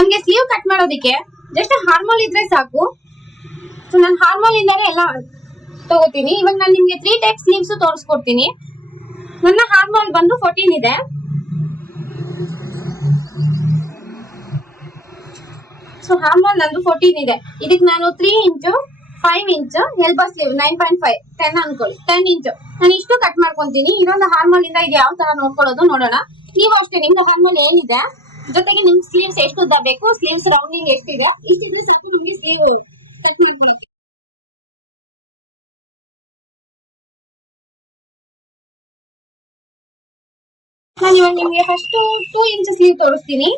ನಮ್ಗೆ sleeve cut ಮಾಡೋದಿಕ್ಕೆ just ಹಾರ್ಮೋಲ್ ಇದ್ರೆ ಸಾಕು. ಸೊ ನಾನು ಹಾರ್ಮೋಲ್ ಇಂದಾನೆ ಎಲ್ಲ ತಗೋತೀನಿ. ಇವಾಗ ನಾನು ನಿಮ್ಗೆ 3 ಟೈಪ್ ಸ್ಲೀವ್ಸ್ ತೋರಿಸ್ಕೊಡ್ತೀನಿ. ನನ್ನ ಹಾರ್ಮೋಲ್ ಬಂದು 14 ಇದೆ. ಸೊ ಹಾರ್ಮೋಲ್ ನಂದು 14 ಇದೆ. ಇದಕ್ಕೆ ನಾನು 3 ಇಂಚು 5 ಇಂಚು ಎಲ್ಬೋ ಸ್ಲೀವ್ 9.5 10 ಅನ್ಕೊಳ್ಳಿ, 10 ಇಂಚು ನಾನು ಇಷ್ಟು ಕಟ್ ಮಾಡ್ಕೊಂತೀನಿ. ಇನ್ನೊಂದು ಹಾರ್ಮೋಲ್ ಇಂದ ಇದು ಯಾವ ತರ ನೋಡ್ಕೊಳ್ಳೋದು ನೋಡೋಣ. ನೀವು ಅಷ್ಟೇ, ನಿಮ್ದು ಹಾರ್ಮೋಲ್ ಏನಿದೆ ಜೊತೆಗೆ ನಿಮ್ ಸ್ಲೀವ್ಸ್ ಎಷ್ಟು ಉದ್ದ ಬೇಕು, ಸ್ಲೀವ್ಸ್ ರೌಂಡಿಂಗ್ ಎಷ್ಟಿದೆ, ಇಷ್ಟಿದ್ರೆ ಸಾಕು ನಿಮ್ಗೆ ಸ್ಲೀವ್ ಕಟ್ ಮಾಡ್ಕೊಳ್ಳೋಕೆ. ನಾನು ಇವಾಗ ನಿಮ್ಗೆ ಫಸ್ಟ್ 2 ಇಂಚ್ ಸ್ಲೀವ್ ತೋರಿಸ್ತೀನಿ.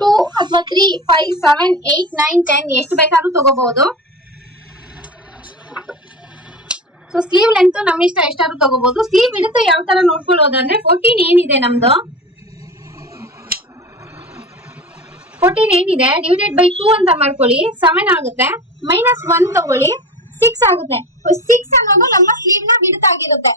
2 ಅಥವಾ 3, 5, 7, 8, 9, 10 ಎಷ್ಟು ಬೇಕಾದ್ರೂ ತಗೋಬಹುದು. ಸೊ ಸ್ಲೀವ್ ಲೆಂತ್ ನಮ್ಮ ಇಷ್ಟ, ಎಷ್ಟಾದ್ರೂ ತಗೋಬಹುದು. ಸ್ಲೀವ್ ಇಡುತ್ತೆ ಯಾವ ತರ ನೋಡ್ಕೊಳ್ಳೋದಂದ್ರೆ 14 ಏನಿದೆ ನಮ್ದು 14 ಏನಿದೆ ಡಿವೈಡೆಡ್ ಬೈ 2 ಅಂತ ಮಾಡ್ಕೊಳ್ಳಿ, 7 ಆಗುತ್ತೆ. -1 ತಗೊಳ್ಳಿ, 6 ಆಗುತ್ತೆ. 6 ಅನ್ನೋದು ನಮ್ಮ ಸ್ಲೀವ್ ನ ವಿಡ್ತ್ ಆಗಿರುತ್ತೆ.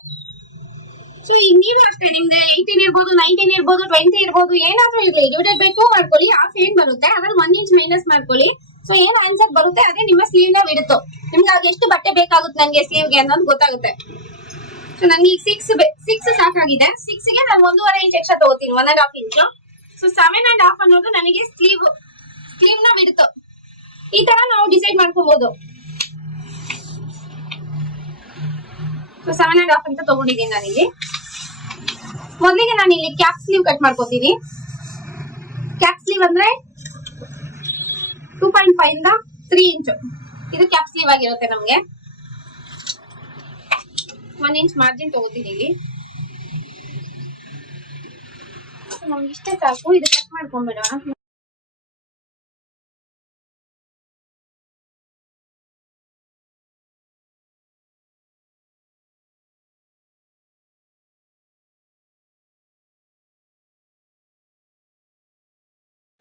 ಸೊ ಈಗ ನೀವು ಅಷ್ಟೇ, ನಿಮ್ದು 18 ಇರ್ಬೋದು, 19 ಇರ್ಬೋದು, 20 ಇರ್ಬೋದು, ಏನಾದ್ರೂ ಇರ್ಲಿ, ಡಿವೈಡೆಡ್ ಬೈ 2 ಮಾಡ್ಕೊಳ್ಳಿ. ಹಾಫ್ ಏನ್ ಬರುತ್ತೆ ಅದ್ರಲ್ಲಿ 1 ಇಂಚ್ ಮೈನಸ್ ಮಾಡ್ಕೊಳ್ಳಿ. ಸೊ ಏನ್ ಆನ್ಸರ್ ಬರುತ್ತೆ ಅದೇ ನಿಮ್ಮ ಸ್ಲೀವ್ ನ ವಿಡ್ತ್. ನಿಮ್ಗೆ ಅದೆಷ್ಟು ಬಟ್ಟೆ ಬೇಕಾಗುತ್ತೆ ನನಗೆ ಸ್ಲೀವ್ಗೆ ಅನ್ನೋದು ಗೊತ್ತಾಗುತ್ತೆ. ಸೊ ನನಗೆ ಈಗ 6 ಸಾಕಾಗಿದೆ. 6 ಗೆ ನಾನು 1.5 ಇಂಚ್ ಎಕ್ಸ್ಟ್ರಾ ತಗೋತೀನಿ, 1.5 ಇಂಚು. ಸೊ 7.5 ಅನ್ನೋದು ನನಗೆ ಸ್ಲೀವ್ ನ ವಿಡ್ತ್. ಈ ತರ ನಾವು ಡಿಸೈಡ್ ಮಾಡ್ಕೋಬಹುದು. ಸೊ 7.5 ಅಂತ ತಗೊಂಡಿದ್ದೀನಿ ನಾನಿಲ್ಲಿ. ಮೊದಲಿಗೆ ನಾನು ಇಲ್ಲಿ ಕ್ಯಾಪ್ ಸ್ಲೀವ್ ಕಟ್ ಮಾಡ್ಕೋತೀನಿ. ಕ್ಯಾಪ್ ಸ್ಲೀವ್ ಅಂದ್ರೆ 2.5 ಇಂದ 3 ಇಂಚು ಇದು ಕ್ಯಾಪ್ ಸ್ಲೀವ್ ಆಗಿರುತ್ತೆ. ನಮ್ಗೆ 1 ಇಂಚ್ ಮಾರ್ಜಿನ್ ತಗೋತೀನಿ ಇಲ್ಲಿ. ನಮ್ಗೆ ಇಷ್ಟೇ ಸಾಕು. ಇದು ಕಟ್ ಮಾಡ್ಕೊಂಡ್ಬಿಡೋಣ.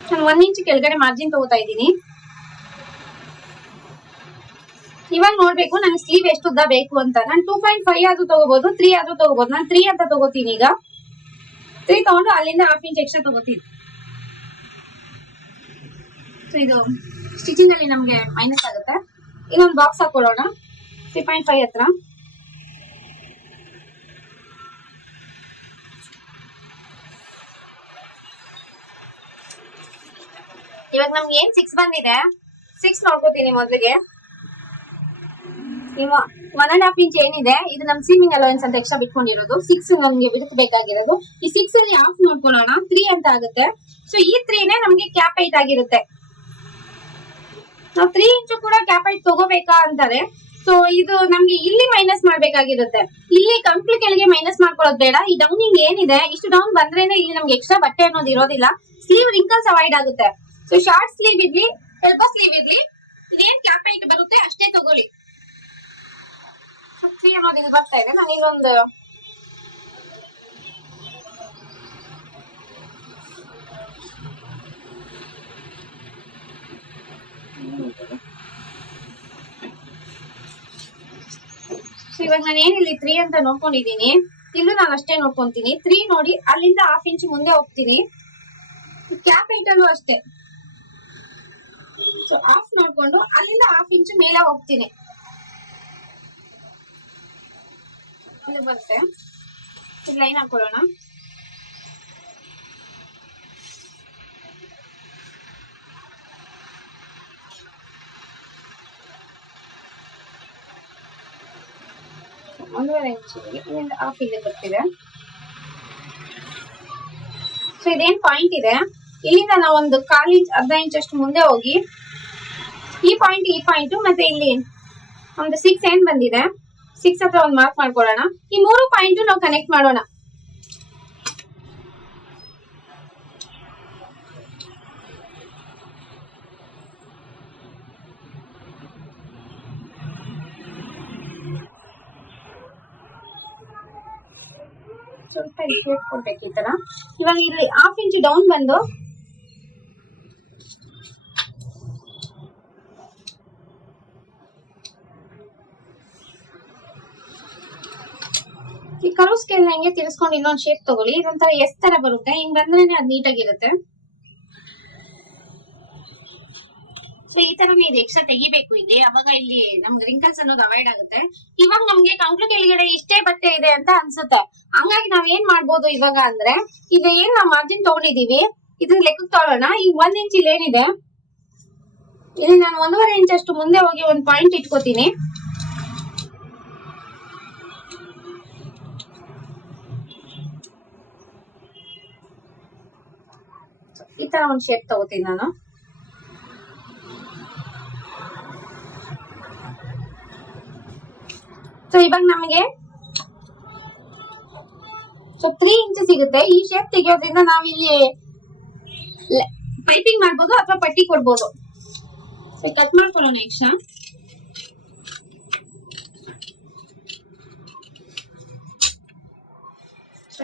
ನಾನು 1 ಇಂಚ್ ಕೆಳಗಡೆ ಮಾರ್ಜಿನ್ ತಗೋತಾ ಇದ್ದೀನಿ. ಇವಾಗ ನೋಡ್ಬೇಕು ನನ್ನ ಸ್ಲೀವ್ ಎಷ್ಟು ಉದ್ದ ಬೇಕು ಅಂತ. ನಾನು 2.5 ಆದ್ರೂ ತಗೋಬಹುದು, 3 ಆದ್ರೂ ತಗೋಬಹುದು. ನಾನು 3 ಅಂತ ತಗೋತೀನಿ. ಈಗ 3 ತಗೊಂಡು ಅಲ್ಲಿಂದ ಹಾಫ್ ಇಂಚ್ ಎಕ್ಸ್ಟ್ರಾ ತಗೋತೀನಿ. ಸೊ ಇದು ಸ್ಟಿಚಿಂಗ್ ಅಲ್ಲಿ ನಮ್ಗೆ ಮೈನಸ್ ಆಗುತ್ತೆ. ಇನ್ನೊಂದು ಬಾಕ್ಸ್ ಹಾಕೊಳ್ಳೋಣ 3.5 ಹತ್ರ. ಇವಾಗ ನಮ್ಗೆ ಏನ್ 6 ಬಂದಿದೆ, 6 ನೋಡ್ಕೋತೀನಿ ಮೊದಲಿಗೆ. ನೀವು 1.5 ಇಂಚ್ ಏನಿದೆ ಇದು ನಮ್ ಸೀಮಿಂಗ್ ಅಲೋಯನ್ಸ್ ಅಂತ ಎಕ್ಸ್ಟ್ರಾ ಬಿಟ್ಕೊಂಡಿರೋದು. 6 ನಮ್ಗೆ ಬಿಡುತ್ತೆ ಬೇಕಾಗಿರೋದು. ಈ 6 ಅಲ್ಲಿ ಹಾಫ್ ನೋಡ್ಕೊಳ್ಳೋಣ, 3 ಅಂತ ಆಗುತ್ತೆ. ಸೊ ಈ 3ನೇ ನಮ್ಗೆ ಕ್ಯಾಪ್ ಹೈಟ್ ಆಗಿರುತ್ತೆ. ನಾವು 3 ಇಂಚು ಕೂಡ ಕ್ಯಾಪ್ ಹೈಟ್ ತಗೋಬೇಕಾ ಅಂತಾರೆ. ಸೊ ಇದು ನಮ್ಗೆ ಇಲ್ಲಿ ಮೈನಸ್ ಮಾಡ್ಬೇಕಾಗಿರುತ್ತೆ. ಇಲ್ಲಿ ಕಂಪ್ಲಿ ಕೆಳಗೆ ಮೈನಸ್ ಮಾಡ್ಕೊಳ್ಳೋದು ಬೇಡ. ಈ ಡೌನಿಂಗ್ ಏನಿದೆ ಇಷ್ಟು ಡೌನ್ ಬಂದ್ರೇನೆ ಇಲ್ಲಿ ನಮ್ಗೆ ಎಕ್ಸ್ಟ್ರಾ ಬಟ್ಟೆ ಅನ್ನೋದು ಇರೋದಿಲ್ಲ. ಸ್ಲೀವ್ ರಿಂಕಲ್ಸ್ ಅವಾಯ್ಡ್ ಆಗುತ್ತೆ. ಸೊ ಶಾರ್ಟ್ ಸ್ಲೀವ್ ಇರ್ಲಿ, ಎಲ್ಬೋ ಸ್ಲೀವ್ ಇರ್ಲಿ, ಇದೇನ್ ಕ್ಯಾಪ್ ಹೈಟ್ ಬರುತ್ತೆ ಅಷ್ಟೇ ತಗೊಳ್ಳಿ. 3 ಅನ್ನೋದು ಇದು ಬರ್ತಾ ಇದೆ. ನಾನು ಇನ್ನೊಂದು ಇವಾಗ ನಾನು ಏನಿಲ್ಲಿ 3 ಅಂತ ನೋಡ್ಕೊಂಡಿದ್ದೀನಿ. ಇಲ್ಲೂ ನಾನು ಅಷ್ಟೇ ನೋಡ್ಕೊಂತೀನಿ. 3 ನೋಡಿ ಅಲ್ಲಿಂದ ಹಾಫ್ ಇಂಚ್ ಮುಂದೆ ಹೋಗ್ತೀನಿ. ಕ್ಯಾಪ್ ಹೈಟ್ ಅಲ್ಲೂ ಅಷ್ಟೇ. ಸೊ ಆಫ್ ಮಾಡ್ಕೊಂಡು ಅಲ್ಲಿಂದ ಹಾಫ್ ಇಂಚ್ ಮೇಲೆ ಹೋಗ್ತೀನಿ. ಇಲ್ಲಿ ಬರುತ್ತೆ. ಲೈನ್ ಹಾಕೊಳ್ಳೋಣ. ಒಂದೂವರೆ ಇಂಚಿಗೆ ಇಲ್ಲಿಂದ ಹಾಫ್ ಇಲ್ಲಿ ಬರ್ತಿದೆ. ಸೊ ಇದೇನ್ ಪಾಯಿಂಟ್ ಇದೆ ಇಲ್ಲಿಂದ ನಾವು ಒಂದು 1/4 ಇಂಚ್, ಅರ್ಧ ಇಂಚ್ ಅಷ್ಟು ಮುಂದೆ ಹೋಗಿ ಈ ಪಾಯಿಂಟ್ ಮತ್ತೆ ಇಲ್ಲಿ ಒಂದು 6 ಏನ್ ಬಂದಿದೆ 6 ಹತ್ರ ಒಂದು ಮಾರ್ಕ್ ಮಾಡ್ಕೊಳ್ಳೋಣ. ಈ 3 ಪಾಯಿಂಟ್ ನಾವು ಕನೆಕ್ಟ್ ಮಾಡೋಣ. ಸ್ವಲ್ಪ ಕೊಡ್ಬೇಕು ಈ ತರ. ಇವಾಗ ಇಲ್ಲಿ ಹಾಫ್ ಇಂಚ್ ಡೌನ್ ಬಂದು ಈ ಕರು ಸ್ಕೇಲ್ ಹೆಂಗೆ ತಿರ್ಸ್ಕೊಂಡು ಇನ್ನೊಂದು ಶೇಪ್ ತಗೊಳ್ಳಿ. ಇದೊಂಥರ ಎಸ್ ತರ ಬರುತ್ತೆ, ಹಿಂಗ್ ಬಂದ್ರೇನೆ ಅದ್ ನೀಟಾಗಿರುತ್ತೆ. ಸೊ ಈ ತರನೇ ಇದು ಎಕ್ಸ್ಟ್ರಾ ತೆಗಿಬೇಕು ಇಲ್ಲಿ, ಅವಾಗ ಇಲ್ಲಿ ನಮ್ಗೆ ರಿಂಕಲ್ಸ್ ಅನ್ನೋದು ಅವಾಯ್ಡ್ ಆಗುತ್ತೆ. ಇವಾಗ ನಮ್ಗೆ ಕಂಕ್ಳು ಕೆಳಗಡೆ ಇಷ್ಟೇ ಬಟ್ಟೆ ಇದೆ ಅಂತ ಅನ್ಸುತ್ತೆ, ಹಂಗಾಗಿ ನಾವ್ ಏನ್ ಮಾಡ್ಬೋದು ಇವಾಗ ಅಂದ್ರೆ, ಈಗ ಏನ್ ನಾವ್ ಮಾರ್ಜಿನ್ ತಗೊಂಡಿದೀವಿ ಇದನ್ನ ಲೆಕ್ಕಕ್ಕೆ ತಗೊಳ್ಳೋಣ. ಈಗ 1 ಇಂಚ್ ಇಲ್ಲಿ ಏನಿದೆ, ಇಲ್ಲಿ ನಾನು 1.5 ಇಂಚ್ ಅಷ್ಟು ಮುಂದೆ ಹೋಗಿ ಒಂದು ಪಾಯಿಂಟ್ ಇಟ್ಕೋತೀನಿ. ಈ ತರ ಒಂದು ಶೇಪ್ ತಗೋತೀನಿ ನಾನು. ಸೊ ಇವಾಗ ನಮಗೆ 3 ಇಂಚ್ ಸಿಗುತ್ತೆ. ಈ ಶೇಪ್ ತೆಗೆಯೋದ್ರಿಂದ ನಾವಿಲ್ಲಿ ಪೈಪಿಂಗ್ ಮಾಡ್ಬೋದು ಅಥವಾ ಪಟ್ಟಿ ಕೊಡ್ಬೋದು. ಕಟ್ ಮಾಡ್ಕೊಳ್ಳೋಣ ಎಕ್ಸ್ಟ್ರಾ.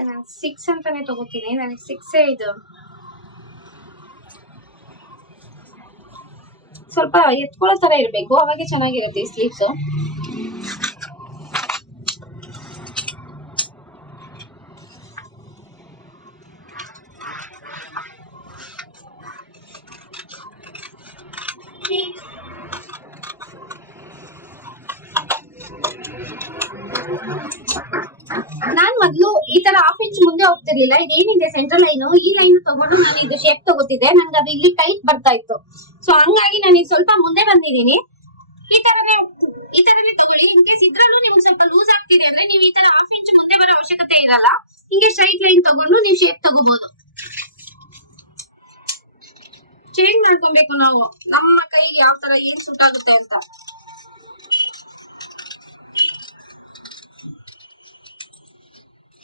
ನಾನು 6 ಅಂತಾನೆ ತಗೋತೀನಿ, ನನಗೆ 6 ಇದು ಸ್ವಲ್ಪ ಎತ್ಕೊಳ್ಳೋ ತರ ಇರ್ಬೇಕು, ಅವಾಗೆ ಚೆನ್ನಾಗಿರುತ್ತೆ ಈ ಸ್ಲೀವ್ಸ್. ನಾನ್ ಮೊದ್ಲು ಈ ತರ 1/2 ಇಂಚ್ ಮುಂದೆ ಹೋಗ್ತಿರ್ಲಿಲ್ಲ. ಇದೇನಿದೆ ಸೆಂಟ್ರಲ್ ಲೈನ್, ಈ ಲೈನ್ ತಗೊಂಡು ನಾನು ಇದು ಶೇಪ್ ತಗೋತಿದ್ದೆ. ನನ್ಗೆ ಅದು ಇಲ್ಲಿ ಟೈಟ್ ಬರ್ತಾ ಇತ್ತು. ಸೊ ಹಂಗಾಗಿ ನಾನು ಇದು ಸ್ವಲ್ಪ ಮುಂದೆ ಬಂದಿದ್ದೀನಿ. ಈ ತರನೇ ತಗೊಳ್ಳಿ. ಇನ್ ಕೇಸ್ ಇದ್ರಲ್ಲೂ ನಿಮ್ಗೆ ಸ್ವಲ್ಪ ಲೂಸ್ ಆಗ್ತಿದೆ ಅಂದ್ರೆ ನೀವು ಈ ತರ 1/2 ಇಂಚ್ ಮುಂದೆ ಬರೋ ಅವಶ್ಯಕತೆ ಇರಲ್ಲ. ಹಿಂಗೆ ಸ್ಟ್ರೈಟ್ ಲೈನ್ ತಗೊಂಡು ನೀವು ಶೇಪ್ ತಗೋಬಹುದು. ಚೇಂಜ್ ಮಾಡ್ಕೊಬೇಕು ನಾವು ನಮ್ಮ ಕೈಗೆ ಯಾವ ತರ ಏನ್ ಸೂಟ್ ಆಗುತ್ತೆ ಅಂತ.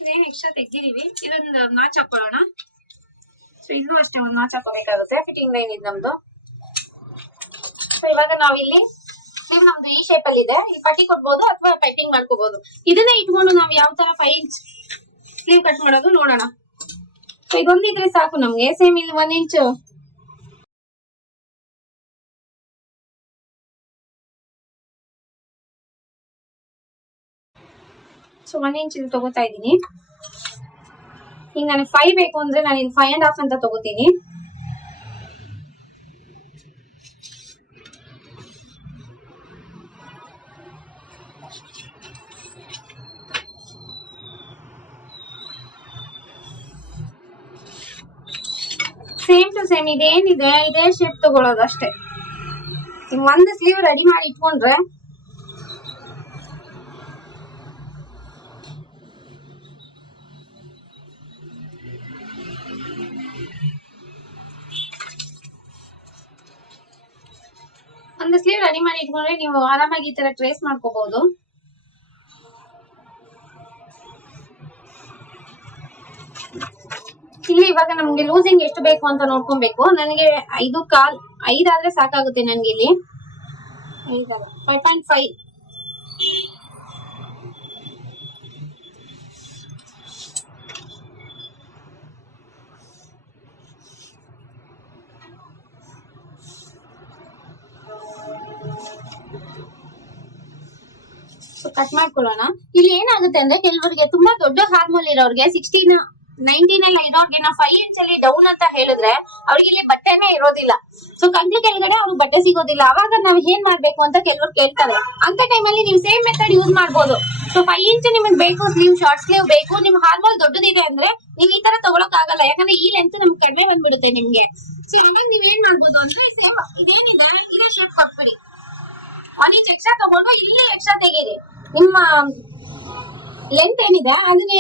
ಇದೇನ್ ಎಕ್ಸ್ಟ್ರಾ ತೆಗ್ದಿದೀವಿ, ಇದೊಂದು ನಾಚ್ ಹಾಕೊಳ್ಳೋಣ. ಸೊ ಇಲ್ಲೂ ಅಷ್ಟೇ ಒಂದು ನಾಚ್ ಹಾಕೋಬೇಕಾಗುತ್ತೆ. ಫಿಟ್ಟಿಂಗ್ ಲೈನ್ ಇದು ನಮ್ದು. ಸೊ ಇವಾಗ ನಾವ್ ಇಲ್ಲಿ ಸ್ಲೀವ್ ನಮ್ದು ಈ ಶೇಪ್ ಅಲ್ಲಿ ಇದೆ, ಈ ಪಟ್ಟಿ ಕೊಡ್ಬೋದು ಅಥವಾ ಪೈಪಿಂಗ್ ಮಾಡ್ಕೋಬಹುದು. ಇದನ್ನೇ ಇಟ್ಕೊಂಡು ನಾವ್ ಯಾವ ತರ 5 ಇಂಚ್ ಸ್ಲೀವ್ ಕಟ್ ಮಾಡೋದು ನೋಡೋಣ. ಸೊ ಇದೊಂದಿದ್ರೆ ಸಾಕು ನಮ್ಗೆ. ಸೇಮ್ ಇಲ್ಲಿ 1 ಇಂಚ್ ಸೊ 1 ಇಂಚ್ ಇದು ತಗೋತಾ ಇದ್ದೀನಿ. ಈಗ ನನಗೆ 5 ಬೇಕು ಅಂದ್ರೆ ನಾನು ಇಲ್ಲಿ 5.5 ಅಂತ ತಗೋತೀನಿ. ಸೇಮ್ ಟು ಸೇಮ್ ಇದೇನಿದೆ ಇದೇ ಶೇಪ್ ತಗೊಳ್ಳೋದು ಅಷ್ಟೇ. ಈಗ ಒಂದು ಸ್ಲೀವ್ ರೆಡಿ ಮಾಡಿ ಇಟ್ಕೊಂಡ್ರೆ ನೀವು ಆರಾಮಾಗಿ ಈ ತರ ಟ್ರೇಸ್ ಮಾಡ್ಕೋಬಹುದು. ಇಲ್ಲಿ ಇವಾಗ ನಮ್ಗೆ ಲೂಸಿಂಗ್ ಎಷ್ಟು ಬೇಕು ಅಂತ ನೋಡ್ಕೊಬೇಕು. ನನಗೆ 5 ಆದ್ರೆ ಸಾಕಾಗುತ್ತೆ. ನನ್ಗೆ ಇಲ್ಲಿ 5.5 ಕಟ್ ಮಾಡ್ಕೊಳ್ಳೋಣ. ಇಲ್ಲಿ ಏನಾಗುತ್ತೆ ಅಂದ್ರೆ ಕೆಲವರಿಗೆ ತುಂಬಾ ದೊಡ್ಡ ಹಾರ್ಮೋಲ್ ಇರೋರಿಗೆ 16, 19 ಎಲ್ಲ ಇರೋರ್ಗೆ ನಾವು 5 ಇಂಚ್ ಅಲ್ಲಿ ಡೌನ್ ಅಂತ ಹೇಳಿದ್ರೆ ಅವ್ರಿಗೆ ಇಲ್ಲಿ ಬಟ್ಟೆನೇ ಇರೋದಿಲ್ಲ. ಸೊ ಕಂಕ್ಳು ಕೆಳಗಡೆ ಅವ್ರಿಗೆ ಬಟ್ಟೆ ಸಿಗೋದಿಲ್ಲ. ಅವಾಗ ನಾವ್ ಏನ್ ಮಾಡ್ಬೇಕು ಅಂತ ಕೆಲವರು ಕೇಳ್ತಾರೆ. ಅಂತ ಟೈಮಲ್ಲಿ ನೀವು ಸೇಮ್ ಮೆಥಡ್ ಯೂಸ್ ಮಾಡ್ಬೋದು. ಸೊ 5 ಇಂಚ್ ನಿಮಗೆ ಬೇಕು, ಸ್ಲೀವ್ ಶಾರ್ಟ್ ಸ್ಲೀವ್ ಬೇಕು, ನಿಮ್ ಹಾರ್ಮೋಲ್ ದೊಡ್ಡದಿದೆ ಅಂದ್ರೆ ನೀವು ಈ ತರ ತಗೊಳಕ್ ಆಗಲ್ಲ, ಯಾಕಂದ್ರೆ ಈ ಲೆಂತ್ ನಮ್ಗೆ ಕಡಿಮೆ ಬಂದ್ಬಿಡುತ್ತೆ ನಿಮ್ಗೆ. ಸೊ ಇವಾಗ ನೀವ್ ಏನ್ ಮಾಡ್ಬೋದು ಅಂದ್ರೆ ಸೇಮ್ ಇದೇನಿದೆ ಇದೇ ಶೇಪ್ ಕೊಟ್ಬಿಡಿ. 1 ಇಂಚ್ ಎಕ್ಸ್ಟ್ರಾ ತಗೊಂಡು ಇಲ್ಲಿ ಎಕ್ಸ್ಟ್ರಾ ತೆಗೀರಿ. ನಿಮ್ಮ ಲೆಂತ್ ಏನಿದೆ ಅದನ್ನೇ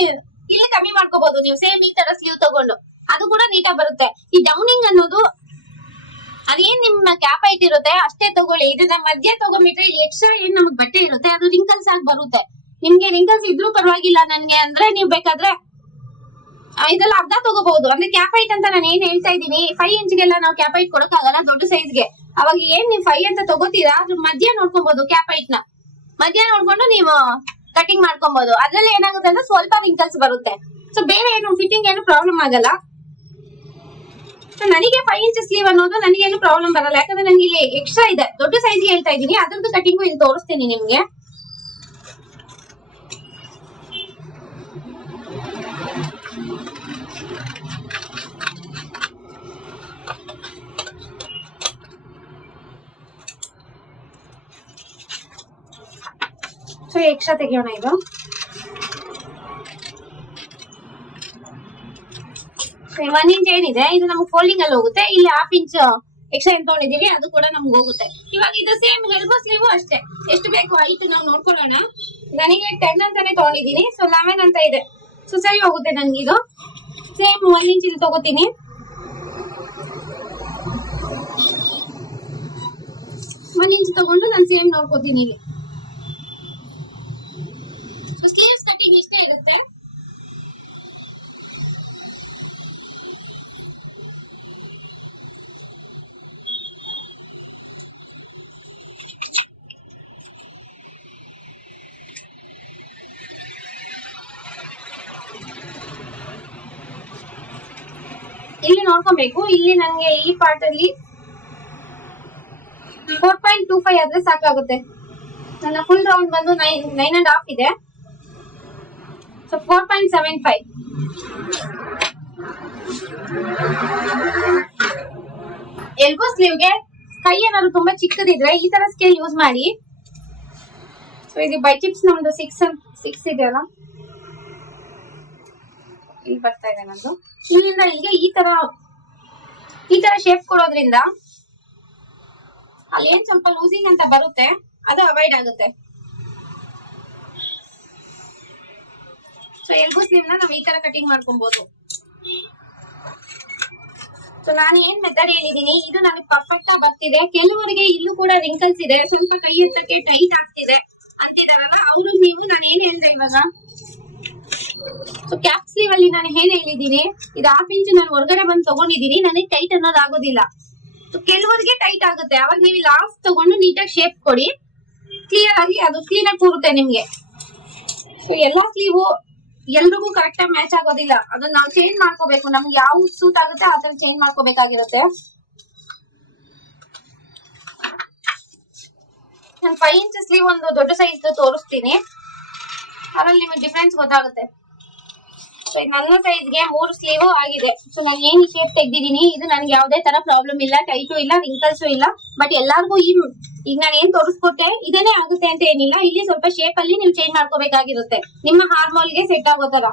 ಇಲ್ಲಿ ಕಮ್ಮಿ ಮಾಡ್ಕೋಬಹುದು ನೀವು. ಸೇಮ್ ಈ ತರ ಸ್ಲೀವ್ ತಗೊಂಡು ಅದು ಕೂಡ ನೀಟಾಗಿ ಬರುತ್ತೆ. ಈ ಡೌನಿಂಗ್ ಅನ್ನೋದು ಅದೇನ್ ನಿಮ್ಮ ಕ್ಯಾಪ್ ಹೈಟ್ ಇರುತ್ತೆ ಅಷ್ಟೇ ತಗೊಳ್ಳಿ. ಇದನ್ನ ಮಧ್ಯ ತಗೊಂಡ್ಬಿಟ್ರೆ ಇಲ್ಲಿ ಎಕ್ಸ್ಟ್ರಾ ಏನ್ ನಮಗ್ ಬಟ್ಟೆ ಇರುತ್ತೆ ಅದು ರಿಂಕಲ್ಸ್ ಆಗಿ ಬರುತ್ತೆ. ನಿಮ್ಗೆ ರಿಂಕಲ್ಸ್ ಇದ್ರೂ ಪರವಾಗಿಲ್ಲ ನನ್ಗೆ ಅಂದ್ರೆ ನೀವು ಬೇಕಾದ್ರೆ ಇದೆಲ್ಲ ಅರ್ಧ ತಗೋಬಹುದು. ಅಂದ್ರೆ ಕ್ಯಾಪ್ ಹೈಟ್ ಅಂತ ನಾನು ಏನ್ ಹೇಳ್ತಾ ಇದೀನಿ, 5 ಇಂಚ್ಗೆಲ್ಲ ನಾವು ಕ್ಯಾಪ್ ಹೈಟ್ ಕೊಡಕ್ಕಾಗಲ್ಲ ದೊಡ್ಡ ಸೈಜ್ಗೆ. ಅವಾಗ ಏನ್ ನೀವು 5 ಅಂತ ತಗೋತೀರಾ ಅದ್ರ ಮಧ್ಯ ನೋಡ್ಕೊಬಹುದು. ಕ್ಯಾಪ್ ಹೈಟ್ ನ ಮಧ್ಯ ನೋಡ್ಕೊಂಡು ನೀವು ಕಟಿಂಗ್ ಮಾಡ್ಕೊಬಹುದು. ಅದ್ರಲ್ಲಿ ಏನಾಗುತ್ತೆ ಅಂದ್ರೆ ಸ್ವಲ್ಪ ರಿಂಕಲ್ಸ್ ಬರುತ್ತೆ. ಸೊ ಬೇರೆ ಏನು ಫಿಟ್ಟಿಂಗ್ ಏನು ಪ್ರಾಬ್ಲಮ್ ಆಗಲ್ಲ. ಸೊ ನನಗೆ 5 ಇಂಚ್ ಸ್ಲೀವ್ ಅನ್ನೋದು ನನಗೇನು ಪ್ರಾಬ್ಲಮ್ ಬರಲ್ಲ, ಯಾಕಂದ್ರೆ ನನಗೆ ಇಲ್ಲಿ ಎಕ್ಸ್ಟ್ರಾ ಇದೆ. ದೊಡ್ಡ ಸೈಜ್ಗೆ ಹೇಳ್ತಾ ಇದೀನಿ, ಅದ್ರದ್ದು ಕಟಿಂಗು ಇಲ್ಲಿ ತೋರಿಸ್ತೀನಿ ನಿಮ್ಗೆ. ಸೊ ಎಕ್ಸ್ಟ್ರಾ ತೆಗಿಯೋಣ. ಇದು ಒನ್ ಇಂಚ್ ಏನಿದೆ ಇದು ನಮ್ಗೆ ಫೋಲ್ಡಿಂಗ್ ಅಲ್ಲಿ ಹೋಗುತ್ತೆ. ಇಲ್ಲಿ ಹಾಫ್ ಇಂಚ್ ಎಕ್ಸ್ಟ್ರಾ ಏನ್ ತಗೊಂಡಿದೀವಿ ಅದು ಕೂಡ ನಮ್ಗೆ ಹೋಗುತ್ತೆ. ಇವಾಗ ಇದು ಸೇಮ್ ಎಲ್ಬೋ ಸ್ಲೀವ್ ಅಷ್ಟೇ. ಎಷ್ಟು ಬೇಕು ಹೈಟ್ ನಾವು ನೋಡ್ಕೊಳ್ಳೋಣ. ನನಗೆ 10 ಅಂತಾನೆ ತಗೊಂಡಿದ್ದೀನಿ. ಸೊ 11 ಅಂತ ಇದೆ. ಸೊ ಸರಿ ಹೋಗುತ್ತೆ ನನ್ಗೆ. ಇದು ಸೇಮ್ 1 ಇಂಚ್ ಇಲ್ಲಿ ತಗೋತೀನಿ. ಒನ್ ಇಂಚ್ ತಗೊಂಡು ನಾನು ಸೇಮ್ ನೋಡ್ಕೋತೀನಿ ಇಲ್ಲಿ. ಸೊ ಸ್ಲೀವ್ಸ್ ಕಟಿಂಗ್ ಇಷ್ಟೇ ಇರುತ್ತೆ. ಇಲ್ಲಿ ನೋಡ್ಕೊಬೇಕು. ಇಲ್ಲಿ ನಂಗೆ ಈ ಪಾರ್ಟ್ ಅಲ್ಲಿ 4.25 ಆದ್ರೆ ಸಾಕಾಗುತ್ತೆ. ನನ್ನ ಫುಲ್ ರೌಂಡ್ ಬಂದು 9.5 ಇದೆ. ಸೊ 4.75. ಎಲ್ಬೋ ಸ್ಲೀವ್ಗೆ ಕೈ ಏನಾದ್ರು ತುಂಬಾ ಚಿಕ್ಕದಿದ್ರೆ ಈ ತರ ಸ್ಕೇಲ್ ಯೂಸ್ ಮಾಡಿ. ಸೊ ಇದು ಬೈಚಿಪ್ಸ್ ನಮ್ದು 6 ಇದೆ ಅಲ್ಲ, ಇಲ್ಲಿ ಬರ್ತಾ ಇದೆ ನಂದು. ಇಲ್ಲಿಂದ ಇಲ್ಲಿಗೆ ಈ ತರ ಶೇಪ್ ಕೊಡೋದ್ರಿಂದ ಅಲ್ಲಿ ಏನ್ ಸ್ವಲ್ಪ ಲೂಸಿಂಗ್ ಅಂತ ಬರುತ್ತೆ ಅದು ಅವಾಯ್ಡ್ ಆಗುತ್ತೆ. ಸೊ ಎಲ್ಬೋ ಸ್ಲೀವ್ ನ ನಾವು ಈ ತರ ಕಟಿಂಗ್ ಮಾಡ್ಕೊಬಹುದು. ಸೊ ನಾನು ಏನ್ ಮೆಥಡ್ ಹೇಳಿದೀನಿ ಇದು ನನಗೆ ಪರ್ಫೆಕ್ಟ್ ಆಗಿ ಬರ್ತಿದೆ. ಕೆಲವರಿಗೆ ಇಲ್ಲೂ ಕೂಡ ರಿಂಕಲ್ಸ್ ಇದೆ, ಸ್ವಲ್ಪ ಕೈ ಎತ್ತಕ್ಕೆ ಟೈಟ್ ಆಗ್ತಿದೆ ಅಂತಿದಾರಲ್ಲ ಅವ್ರು ನೀವು ನಾನು ಏನ್ ಹೇಳ್ದೆ ಇವಾಗ. ಸೊ ಕ್ಯಾಪ್ ಸ್ಲೀವ್ ಅಲ್ಲಿ ನಾನು ಏನ್ ಹೇಳಿದೀನಿ, ಇದು ಹಾಫ್ ಇಂಚ್ ನಾನು ಹೊರಗಡೆ ಬಂದು ತಗೊಂಡಿದೀನಿ. ನನಗೆ ಟೈಟ್ ಅನ್ನೋದು ಆಗೋದಿಲ್ಲ. ಸೊ ಕೆಲವರಿಗೆ ಟೈಟ್ ಆಗುತ್ತೆ. ಅವಾಗ ನೀವು ಇಲ್ಲಿ ಹಾಫ್ ತಗೊಂಡು ನೀಟಾಗಿ ಶೇಪ್ ಕೊಡಿ. ಕ್ಲಿಯರ್ ಆಗಿ ಅದು ಕ್ಲೀನ್ ಆಗಿ ಕೂರುತ್ತೆ ನಿಮ್ಗೆ. ಸೊ ಎಲ್ಲಾ ಸ್ಲೀವು ಎಲ್ರಿಗೂ ಕರೆಕ್ಟ್ ಆಗಿ ಮ್ಯಾಚ್ ಆಗೋದಿಲ್ಲ. ಅದನ್ನ ನಾವು ಚೇಂಜ್ ಮಾಡ್ಕೋಬೇಕು. ನಮ್ಗೆ ಯಾವ ಸೂಟ್ ಆಗುತ್ತೆ ಆ ತರ ಚೇಂಜ್ ಮಾಡ್ಕೋಬೇಕಾಗಿರುತ್ತೆ. ನಾನು 5 ಇಂಚ್ ಸ್ಲೀವ್ ಒಂದು ದೊಡ್ಡ ಸೈಜ್ ತೋರಿಸ್ತೀನಿ, ಅದ್ರಲ್ಲಿ ನಿಮಗೆ ಡಿಫ್ರೆನ್ಸ್ ಗೊತ್ತಾಗುತ್ತೆ. ನನ್ನ ಸೈಜ್ಗೆ 3 ಸ್ಲೀವ್ ಆಗಿದೆ. ಸೊ ನಾನು ಏನ್ ಶೇಪ್ ತೆಗ್ದಿದ್ದೀನಿ ಇದು ನನಗೆ ಯಾವುದೇ ತರ ಪ್ರಾಬ್ಲಮ್ ಇಲ್ಲ, ಟೈಟು ಇಲ್ಲ, ರಿಂಕಲ್ಸು ಇಲ್ಲ. ಬಟ್ ಎಲ್ಲಾರ್ಗು ಈಗ ನಾನು ಏನ್ ತೋರಿಸ್ಕೊಟ್ಟೆ ಇದನ್ನೇ ಆಗುತ್ತೆ ಅಂತ ಏನಿಲ್ಲ. ಇಲ್ಲಿ ಸ್ವಲ್ಪ ಶೇಪ್ ಅಲ್ಲಿ ನೀವು ಚೇಂಜ್ ಮಾಡ್ಕೋಬೇಕಾಗಿರುತ್ತೆ ನಿಮ್ಮ ಹಾರ್ಮೋಲ್ಗೆ ಸೆಟ್ ಆಗೋ ತರ.